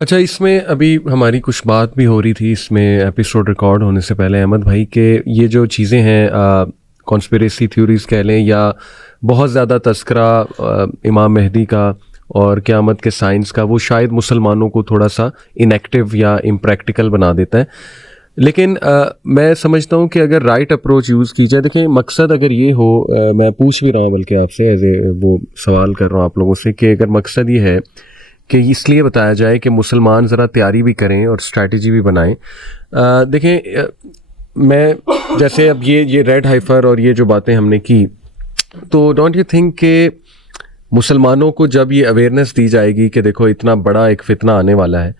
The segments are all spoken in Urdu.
اچھا، اس میں ابھی ہماری کچھ بات بھی ہو رہی تھی اس میں ایپیسوڈ ریکارڈ ہونے سے پہلے احمد بھائی کہ یہ جو چیزیں ہیں کانسپیریسی تھیوریز کہہ لیں یا بہت زیادہ تذکرہ امام مہدی کا اور قیامت کے سائنس کا، وہ شاید مسلمانوں کو تھوڑا سا انیکٹیو یا امپریکٹیکل بنا دیتا ہے. لیکن میں سمجھتا ہوں کہ اگر رائٹ اپروچ یوز کی جائے، دیکھیں مقصد اگر یہ ہو، میں پوچھ بھی رہا ہوں بلکہ آپ سے ایز اے وہ سوال کر رہا ہوں آپ لوگوں سے کہ اگر مقصد یہ ہے کہ اس لیے بتایا جائے کہ مسلمان ذرا تیاری بھی کریں اور اسٹریٹجی بھی بنائیں. دیکھیں میں جیسے اب یہ ریڈ ہائفر اور یہ جو باتیں ہم نے کی، تو ڈونٹ یو تھنک کہ مسلمانوں کو جب یہ اویئرنیس دی جائے گی کہ دیکھو اتنا بڑا ایک فتنہ آنے والا ہے،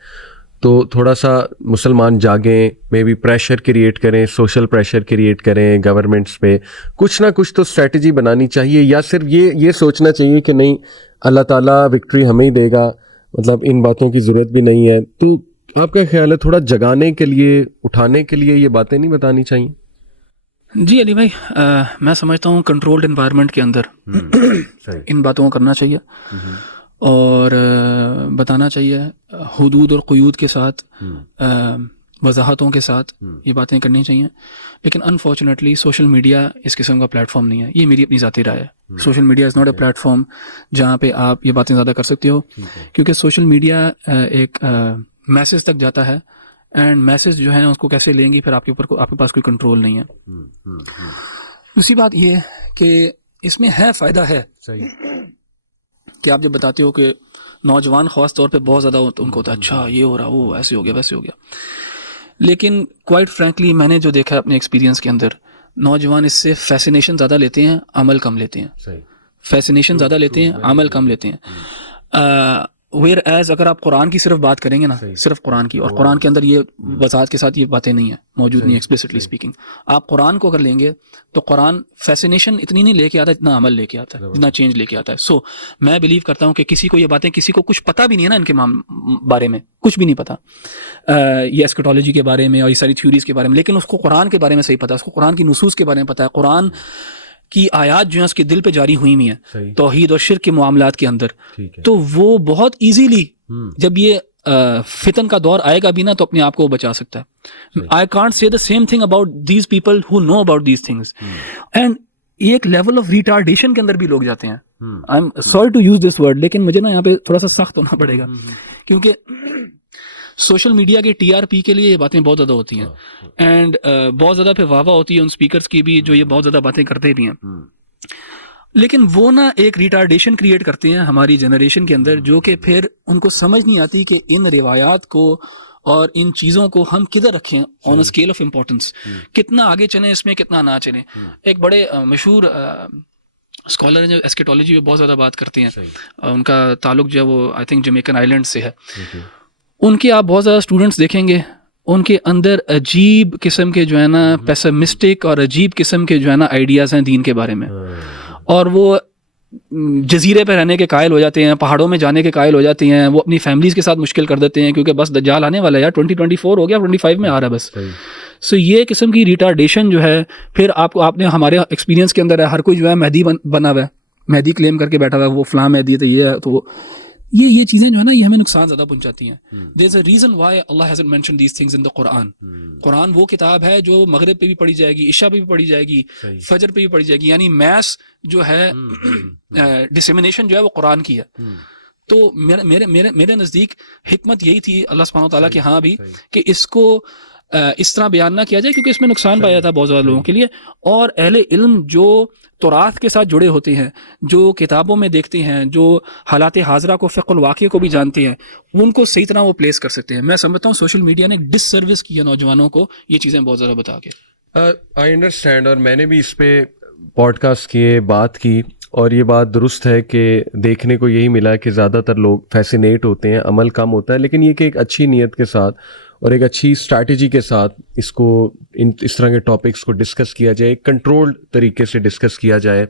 تو تھوڑا سا مسلمان جاگیں، مے بی پریشر کریٹ کریں، سوشل پریشر کریٹ کریں گورنمنٹس پہ، کچھ نہ کچھ تو اسٹریٹجی بنانی چاہیے، یا صرف یہ سوچنا چاہیے کہ نہیں اللہ تعالیٰ وکٹری ہمیں ہی دے گا، مطلب ان باتوں کی ضرورت بھی نہیں ہے. تو آپ کا خیال ہے تھوڑا جگانے کے لیے، اٹھانے کے لیے یہ باتیں نہیں بتانی چاہیے؟ جی علی بھائی، میں سمجھتا ہوں کنٹرولڈ انوائرمنٹ کے اندر ان باتوں کو کرنا چاہیے اور بتانا چاہیے حدود اور قیود کے ساتھ، وضاحتوں کے ساتھ یہ باتیں کرنی چاہیے. لیکن انفارچونیٹلی سوشل میڈیا اس قسم کا پلیٹ فارم نہیں ہے. یہ میری اپنی ذاتی رائے ہے. Social media is not a plate form جہاں پہ آپ یہ باتیں زیادہ کر سکتے ہو، کیونکہ سوشل میڈیا ایک میسج تک جاتا ہے، اینڈ میسج جو ہے اس کو کیسے لیں گی پھر آپ کے اوپر، آپ کے پاس کوئی کنٹرول نہیں ہے. دوسری بات یہ کہ اس میں ہے فائدہ ہے کہ آپ جب بتاتے ہو کہ نوجوان خاص طور پہ بہت زیادہ ان کو ہوتا ہے اچھا یہ ہو رہا، وہ ایسے ہو گیا ویسے ہو گیا. لیکن کوائٹ فرینکلی میں نے جو دیکھا اپنے ایکسپیرینس کے اندر، نوجوان اس سے فیسینیشن زیادہ لیتے ہیں، عمل کم لیتے ہیں. فیسینیشن زیادہ لیتے ہیں، عمل کم لیتے ہیں. ویئر ایز اگر آپ قرآن کی صرف بات کریں گے نا، صرف قرآن کی، اور قرآن کے اندر یہ وضاحت کے ساتھ یہ باتیں نہیں ہیں، موجود نہیں ایکسپلیسٹلی اسپیکنگ. آپ قرآن کو اگر لیں گے تو قرآن فیسینیشن اتنی نہیں لے کے آتا اتنا عمل لے کے آتا ہے، اتنا چینج لے کے آتا ہے. سو میں بلیو کرتا ہوں کہ کسی کو یہ باتیں، کسی کو کچھ پتہ بھی نہیں ہے نا ان کے بارے میں، کچھ بھی نہیں پتا یہ ایسکیٹالوجی کے بارے میں اور یہ ساری تھیوریز کے بارے میں، لیکن اس کو قرآن کے بارے میں صحیح پتا ہے، اس کو قرآن کی نصوص کے بارے میں پتا ہے، قرآن کی آیات جو ہیں اس کے دل پہ جاری ہوئی ہوئی ہیں توحید اور شرک کے معاملات کے اندر. تو وہ بہت ایزیلی جب یہ فتن کا دور آئے گا بھی نا تو اپنے آپ کو بچا سکتا ہے. I can't say the same thing about these people who know about these things. And ایک لیول آف ریٹارڈیشن کے اندر بھی لوگ جاتے ہیں. I'm sorry to use this word، لیکن مجھے نا یہاں پہ تھوڑا سا سخت ہونا پڑے گا، کیونکہ سوشل میڈیا کے ٹی آر پی کے لیے یہ باتیں بہت زیادہ ہوتی ہیں، اینڈ بہت زیادہ پھر واہ واہ ہوتی ہے ان اسپیکرس کی بھی جو یہ بہت زیادہ باتیں کرتے بھی ہیں. لیکن وہ نا ایک ریٹارڈیشن کریٹ کرتے ہیں ہماری جنریشن کے اندر، جو کہ پھر ان کو سمجھ نہیں آتی کہ ان روایات کو اور ان چیزوں کو ہم کدھر رکھیں آن اے اسکیل آف امپورٹنس، کتنا آگے چلیں اس میں، کتنا نہ چلیں. ایک بڑے مشہور اسکالر ہیں جو ایسکیٹالوجی پہ بہت زیادہ بات کرتے ہیں، ان کا تعلق جو ہے وہ آئی تھنک جمیکن آئیلینڈ سے ہے. ان کے آپ بہت زیادہ اسٹوڈنٹس دیکھیں گے، ان کے اندر عجیب قسم کے جو ہے نا پیسمسٹک اور عجیب قسم کے جو ہے نا آئیڈیاز ہیں دین کے بارے میں، اور وہ جزیرے پہ رہنے کے قائل ہو جاتے ہیں، پہاڑوں میں جانے کے قائل ہو جاتے ہیں، وہ اپنی فیملیز کے ساتھ مشکل کر دیتے ہیں کیونکہ بس دجال آنے والا ہے یار، 2024 ہو گیا، 25 میں آ رہا ہے بس. سو یہ قسم کی ریٹارڈیشن جو ہے، پھر آپ نے ہمارے ایکسپیرینس کے اندر ہے، ہر کوئی جو ہے مہدی بنا ہوا ہے، مہدی کلیم کر کے بیٹھا ہوا ہے، وہ فلاں مہدی ہے تو یہ ہے، تو وہ یہ چیزیں جو ہے نا یہ ہمیں نقصان زیادہ پہنچاتی ہیں. There is a reason why Allah hasn't mention these things in the Quran. قرآن وہ کتاب ہے جو مغرب پہ بھی پڑھی جائے گی، عشاء پہ بھی پڑھی جائے گی، فجر پہ بھی پڑھی جائے گی، یعنی میس جو ہے ڈسیمینیشن جو ہے وہ قرآن کی ہے. تو میرے نزدیک حکمت یہی تھی اللہ سبحانہ وتعالیٰ کے ہاں بھی کہ اس کو اس طرح بیان نہ کیا جائے، کیونکہ اس میں نقصان پایا تھا بہت زیادہ لوگوں کے لیے. اور اہل علم جو تراث کے ساتھ جڑے ہوتے ہیں، جو کتابوں میں دیکھتے ہیں، جو حالات حاضرہ کو، فقہ الواقع کو بھی جانتے ہیں، ان کو صحیح طرح وہ پلیس کر سکتے ہیں. میں سمجھتا ہوں سوشل میڈیا نے ڈس سروس کی ہے نوجوانوں کو یہ چیزیں بہت زیادہ بتا کے. آئی انڈرسٹینڈ، اور میں نے بھی اس پہ پوڈ کاسٹ کیے، بات کی، اور یہ بات درست ہے کہ دیکھنے کو یہی ملا کہ زیادہ تر لوگ فیسینیٹ ہوتے ہیں، عمل کم ہوتا ہے. لیکن یہ کہ ایک اچھی نیت کے ساتھ اور ایک اچھی اسٹریٹجی کے ساتھ اس طرح کے ٹاپکس کو ڈسکس کیا جائے، ایک کنٹرولڈ طریقے سے ڈسکس کیا جائے،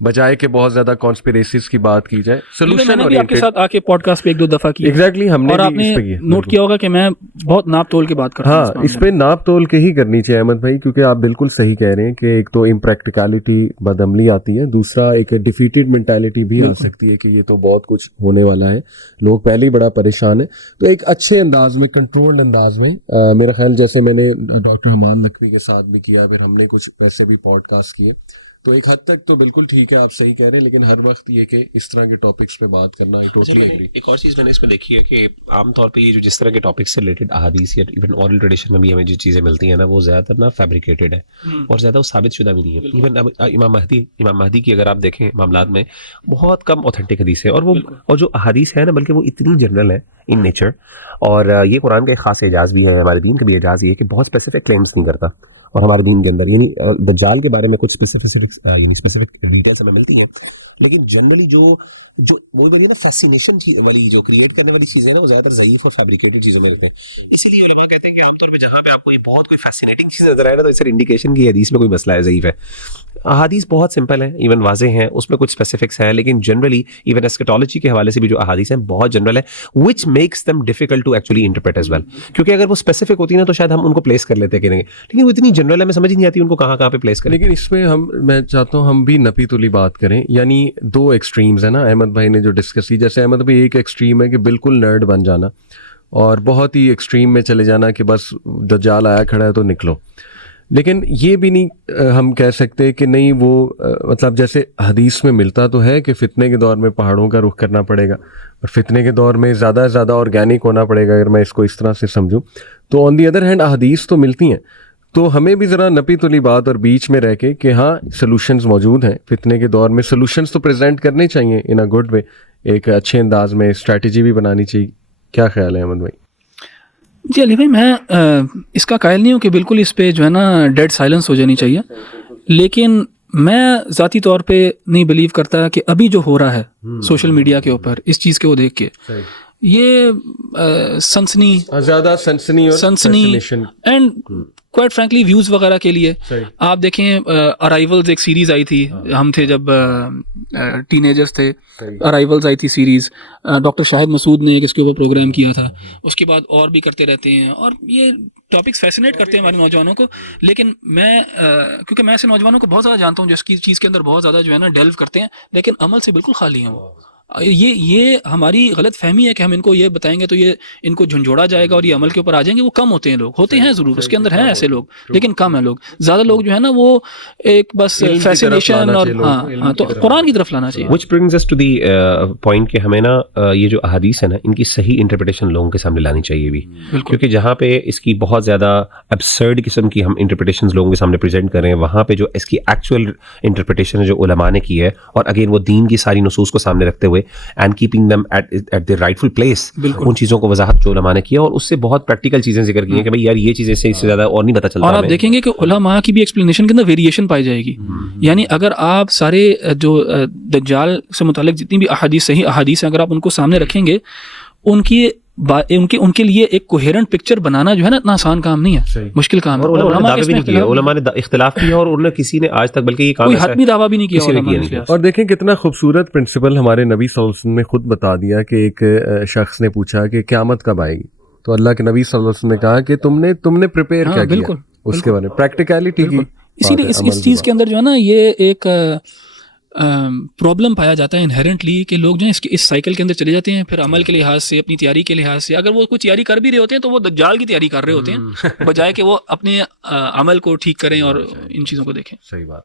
بجائے کہ بہت زیادہ کانسپیریسیز کی بات کی جائے. سولوشن میں نے بھی آپ کے ساتھ آ کے پوڈ کاسٹ پہ ایک دو دفعہ کی ایگزیکٹلی ہم نے اور آپ نے نوٹ کیا ہوگا کہ میں بہت ناپ تول کے بات کرتا ہوں. ہاں اس پہ ناپ تول کے ہی کرنی چاہیے احمد بھائی, کیونکہ آپ بالکل صحیح کہہ رہے ہیں کہ ایک تو امپریکٹیکلٹی بدعملی آتی ہے, دوسرا ایک ڈیفیٹڈ مینٹیلٹی بھی آ سکتی ہے کہ یہ تو بہت کچھ ہونے والا ہے, لوگ پہلے ہی بڑا پریشان ہیں. تو ایک اچھے انداز میں, کنٹرولڈ انداز میں, میرا خیال جیسے میں نے ڈاکٹر حماد نقوی کے ساتھ بھی کیا, پھر ہم نے کچھ ویسے بھی پوڈ کاسٹ کیے, تو ایک حد تک تو بالکل ٹھیک ہے, آپ صحیح کہہ رہے ہیں, لیکن ہر وقت یہ کہ اس طرح کے ٹاپکس پہ بات کرنا ٹوٹلی ایگری. ایک اور چیز میں نے اس میں دیکھی ہے کہ عام طور پہ یہ جو جس طرح کے ٹاپکس سے ریلیٹڈ احادیث یا ایون اورل ٹریڈیشن میں بھی ہمیں جو چیزیں ملتی ہیں نا, وہ زیادہ تر نا فیبریکیٹڈ ہے اور زیادہ وہ ثابت شدہ بھی نہیں ہے. ایون امام مہدی کی اگر آپ دیکھیں معاملات میں بہت کم اوتھینٹک حدیث ہے, اور جو احادیث ہے نا بلکہ وہ اتنی جنرل ہے ان نیچر, اور یہ قرآن کا ایک خاص اعجاز بھی ہے, ہمارے دین کا بھی اعجاز یہ ہے کہ بہت اسپیسیفک کلیمز نہیں کرتا. اور ہمارے دین کے اندر یعنی دجال کے بارے میں کچھ اسپیسیفک ڈیٹیلز ہمیں ملتی ہیں, لیکن جنرلی جو وہ نا فیسینیشن والی جو کریٹ کرنے والی چیزیں نا, وہ زیادہ تر ضعیف اور فیبریکیٹڈ چیزیں ملتے ہیں. اسی لیے علماء کہتے ہیں کہ عام طور پہ جہاں پہ آپ کو یہ بہت کوئی فیسینیٹنگ چیز نظر آئے نا, تو اس سے انڈیکیشن کی حدیث میں کوئی مسئلہ ہے, ضعیف ہے. احادیث بہت سمپل ہیں, ایون واضح ہیں, اس میں کچھ اسپیسیفکس ہیں, لیکن جنرلی ایون ایسکیٹالوجی کے حوالے سے بھی جو احادیث ہیں بہت جنرل ہے, which makes them difficult to actually interpret as well. کیونکہ اگر وہ اسپیسیفک ہوتی نا تو شاید ہم ان کو پلیس کر لیتے کریں گے, لیکن وہ اتنی جنرل ہے, میں سمجھ نہیں آتی ان کو کہاں پہ پلیس کریں. لیکن اس میں میں چاہتا ہوں ہم بھی نپی تلی بات کریں, یعنی دو ایکسٹریمز ہیں نا احمد بھائی نے جو ڈسکس کی. جیسے احمد بھائی ایک ایکسٹریم ہے کہ بالکل نرڈ بن جانا, اور بہت ہی ایکسٹریم میں چلے جانا کہ بس دجال آیا کھڑا ہے تو نکلو. لیکن یہ بھی نہیں ہم کہہ سکتے کہ نہیں وہ مطلب جیسے حدیث میں ملتا تو ہے کہ فتنے کے دور میں پہاڑوں کا رخ کرنا پڑے گا, اور فتنے کے دور میں زیادہ سے زیادہ آرگینک ہونا پڑے گا, اگر میں اس کو اس طرح سے سمجھوں. تو آن دی ادر ہینڈ احادیث تو ملتی ہیں, تو ہمیں بھی ذرا نپی تلی بات اور بیچ میں رہ کے کہ ہاں سلوشنز موجود ہیں فتنے کے دور میں, سلوشنز تو پریزنٹ کرنے چاہیے ان اے گڈ وے, ایک اچھے انداز میں اسٹریٹجی بھی بنانی چاہیے. کیا خیال ہے احمد بھائی؟ جی علی بھائی, میں اس کا قائل نہیں ہوں کہ بالکل اس پہ جو ہے نا ڈیڈ سائلنس ہو جانی چاہیے, لیکن میں ذاتی طور پہ نہیں بلیو کرتا کہ ابھی جو ہو رہا ہے سوشل میڈیا کے اوپر اس چیز کو دیکھ کے یہ سنسنی اینڈ کوائٹ فرینکلی ویوز وغیرہ کے لیے. آپ دیکھیں ارائیولز ایک سیریز آئی تھی, ہم تھے جب ٹین ایجرز تھے, ارائیولز آئی تھی سیریز, ڈاکٹر شاہد مسعود نے ایک اس کے اوپر پروگرام کیا تھا, اس کے بعد اور بھی کرتے رہتے ہیں, اور یہ ٹاپکس فیسینیٹ کرتے ہیں ہمارے نوجوانوں کو. لیکن میں کیونکہ میں ایسے نوجوانوں کو بہت زیادہ جانتا ہوں جس کی چیز کے اندر بہت زیادہ جو ہے نا ڈیلو کرتے ہیں, لیکن عمل سے بالکل خالی ہیں وہ. یہ ہماری غلط فہمی ہے کہ ہم ان کو یہ بتائیں گے تو یہ ان کو جھنجھوڑا جائے گا اور یہ عمل کے اوپر آ جائیں گے. وہ کم ہوتے ہیں لوگ, ہوتے ہیں ضرور, اس کے اندر ہیں ایسے لوگ, لیکن کم ہیں لوگ. زیادہ لوگ جو ہے نا وہ ایک بس فیسینیشن اور ہاں تو قرآن کی طرف لانا چاہیے. which brings us to the point کہ ہمیں نا یہ جو احادیث ہے نا ان کی صحیح انٹرپریٹیشن لوگوں کے سامنے لانی چاہیے بھی, کیونکہ جہاں پہ اس کی بہت زیادہ ابسرڈ قسم کی ہم انٹرپریٹیشنز لوگوں کے سامنے پریزنٹ کر رہے ہیں, وہاں پہ جو اس کی ایکچوئل انٹرپریٹیشن ہے جو علماء نے کی ہے, اور اگین وہ دین کی ساری نصوص کو سامنے رکھتے ہوئے and keeping them at their rightful place, ان چیزوں کو وضاحت جو علماء نے کیا, اور اس سے بہت پریکٹیکل چیزیں ذکر کی ہیں کہ بھائی یار یہ چیزیں اس سے زیادہ اور نہیں پتہ چلتا. اور آپ دیکھیں گے کہ علماء کی بھی ایکسپلینیشن کے اندر ویریشن پائی جائے گی. یعنی اگر آپ سارے جو دجال سے متعلق جتنی بھی احادیث صحیح احادیث ہیں اگر آپ ان کو سامنے رکھیں گے, ان کے لیے ایک کوہیرنٹ پکچر بنانا جو ہے نا اتنا آسان کام نہیں ہے, مشکل کام ہے. اور علماء نے دعوے بھی نہیں کیے, علماء نے اختلاف کیا, اور انہوں نے کسی نے آج تک بلکہ یہ کام کوئی حتمی دعویٰ بھی نہیں کیا. اور دیکھیں کتنا خوبصورت پرنسپل ہمارے نبی صلی اللہ علیہ وسلم نے خود بتا دیا کہ ایک شخص نے پوچھا کہ قیامت کب آئے گی, تو اللہ کے نبی صلی اللہ علیہ وسلم نے کہا کہ تم نے پریپیئر کیا کیا اس کے بارے میں, پریکٹیکلٹی کی. اسی لیے اس چیز کے اندر جو ہے نا یہ ایک پرابلم پایا جاتا ہے انہیرنٹلی کہ لوگ جو ہیں اس سائیکل کے اندر چلے جاتے ہیں, پھر عمل کے لحاظ سے اپنی تیاری کے لحاظ سے اگر وہ کوئی تیاری کر بھی رہے ہوتے ہیں تو وہ دجال کی تیاری کر رہے ہوتے ہیں, بجائے کہ وہ اپنے عمل کو ٹھیک کریں اور ان چیزوں کو دیکھیں. صحیح بات.